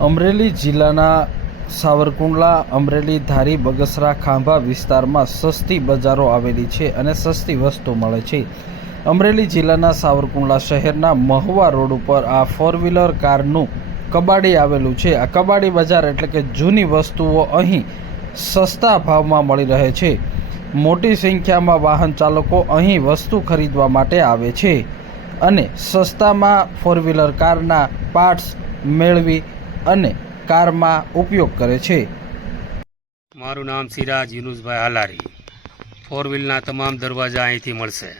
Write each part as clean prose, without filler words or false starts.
અમરેલી જિલ્લાના સાવરકુંડલા, અમરેલી, ધારી, બગસરા, ખાંભા વિસ્તારમાં સસ્તી બજારો આવેલી છે અને સસ્તી વસ્તુ મળે છે. અમરેલી જિલ્લાના સાવરકુંડલા શહેરના મહુવા રોડ ઉપર આ ફોર વ્હીલર કારનું કબાડી આવેલું છે. આ કબાડી બજાર એટલે કે જૂની વસ્તુઓ અહીં સસ્તા ભાવમાં મળી રહે છે. મોટી સંખ્યામાં વાહન ચાલકો અહીં વસ્તુ ખરીદવા માટે આવે છે અને સસ્તામાં ફોર વ્હીલર કારના પાર્ટ્સ મેળવી અને કારમાં ઉપયોગ કરે છે. મારું નામ સિરાજ યુનુસભાઈ હાલારી. ફોર વ્હીલના તમામ દરવાજા અહીંથી મળશે.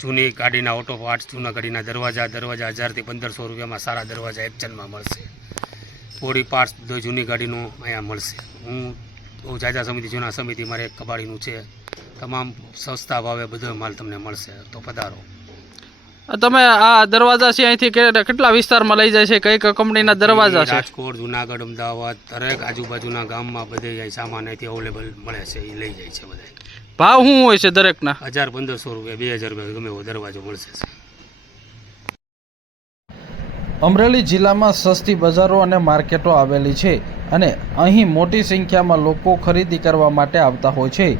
જૂની ગાડીના ઓટો પાર્ટ્સ, જૂના ગાડીના દરવાજા 1000થી 1500 રૂપિયામાં સારા દરવાજા એક્ચનમાં મળશે. બોડી પાર્ટ્સ બધો જૂની ગાડીનું અહીંયા મળશે. હું બહુ જાજા સમિતિ, જૂના સમિતિ મારે એક કબાડીનું છે. તમામ સસ્તા ભાવે બધો માલ તમને મળશે, તો પધારો. તમે આ દરવાજા છે અહીંથી કેટલા વિસ્તારમાં લઈ જાય છે? કઈ કઈ કંપનીના દરવાજા છે? રાજકોટ, જુનાગઢ, અમદાવાદ, દરેક આજુબાજુના ગામમાં બધે અહીં સામાન અહીંથી અવેલેબલ મળે છે. એ લઈ જાય છે બધા. ભાવ શું હોય છે દરેકના? 1500 રૂપિયા, 2000 રૂપિયા, ગમે એવો દરવાજો મળશે. અમરેલી જિલ્લામાં સસ્તી બજારો અને માર્કેટો આવેલી છે અને અહીં મોટી સંખ્યામાં લોકો ખરીદી કરવા માટે આવતા હોય છે.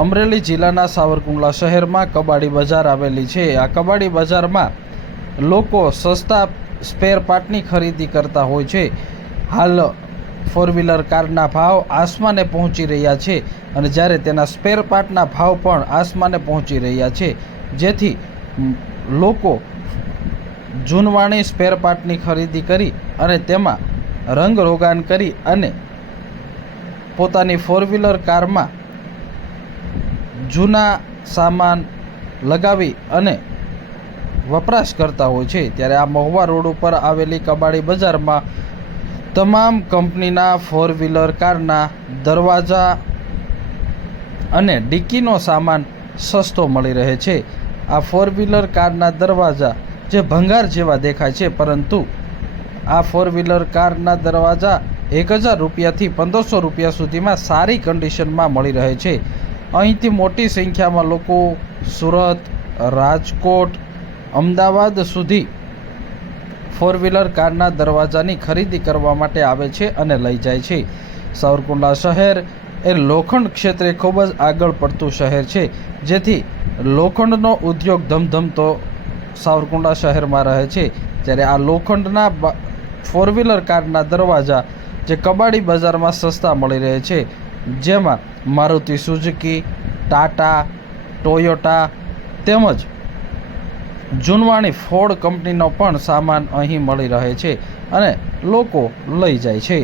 અમરેલી જિલ્લાના સાવરકુંડલા શહેરમાં કબાડી બજાર આવેલી છે. આ કબાડી બજારમાં લોકો સસ્તા સ્પેર પાર્ટની ખરીદી કરતા હોય છે. હાલ ફોર વ્હીલર કારના ભાવ આસમાને પહોંચી રહ્યા છે અને જ્યારે તેના સ્પેર પાર્ટના ભાવ પણ આસમાને પહોંચી રહ્યા છે, જેથી લોકો જૂનવાણી સ્પેર પાર્ટની ખરીદી કરી અને તેમાં રંગ રોગાન કરી અને પોતાની ફોર વ્હીલર કારમાં જૂના સામાન લગાવી અને વપરાશ કરતા હોય છે. ત્યારે આ મહુવા રોડ ઉપર આવેલી કબાડી બજારમાં તમામ કંપનીના ફોર વ્હીલર કારના દરવાજા અને ડિક્કીનો સામાન સસ્તો મળી રહે છે. આ ફોર વ્હીલર કારના દરવાજા જે ભંગાર જેવા દેખાય છે, પરંતુ આ ફોર વ્હીલર કારના દરવાજા 1000 રૂપિયાથી 1500 રૂપિયા સુધીમાં સારી કન્ડિશનમાં મળી રહે છે. અહીંથી મોટી સંખ્યામાં લોકો સુરત, રાજકોટ, અમદાવાદ સુધી ફોર વ્હીલર કારના દરવાજાની ખરીદી કરવા માટે આવે છે અને લઈ જાય છે. સાવરકુંડલા શહેર એ લોખંડ ક્ષેત્રે ખૂબ જ આગળ પડતું શહેર છે, જેથી લોખંડનો ઉદ્યોગ ધમધમતો સાવરકુંડલા શહેરમાં રહે છે. જ્યારે આ લોખંડના ફોર વ્હીલર કારના દરવાજા જે કબાડી બજારમાં સસ્તા મળી રહે છે, જેમાં મારુતિ સુઝુકી, ટાટા, ટોયોટા તેમજ જૂનવાણી ફોર્ડ કંપનીનો પણ સામાન અહીં મળી રહે છે અને લોકો લઈ જાય છે.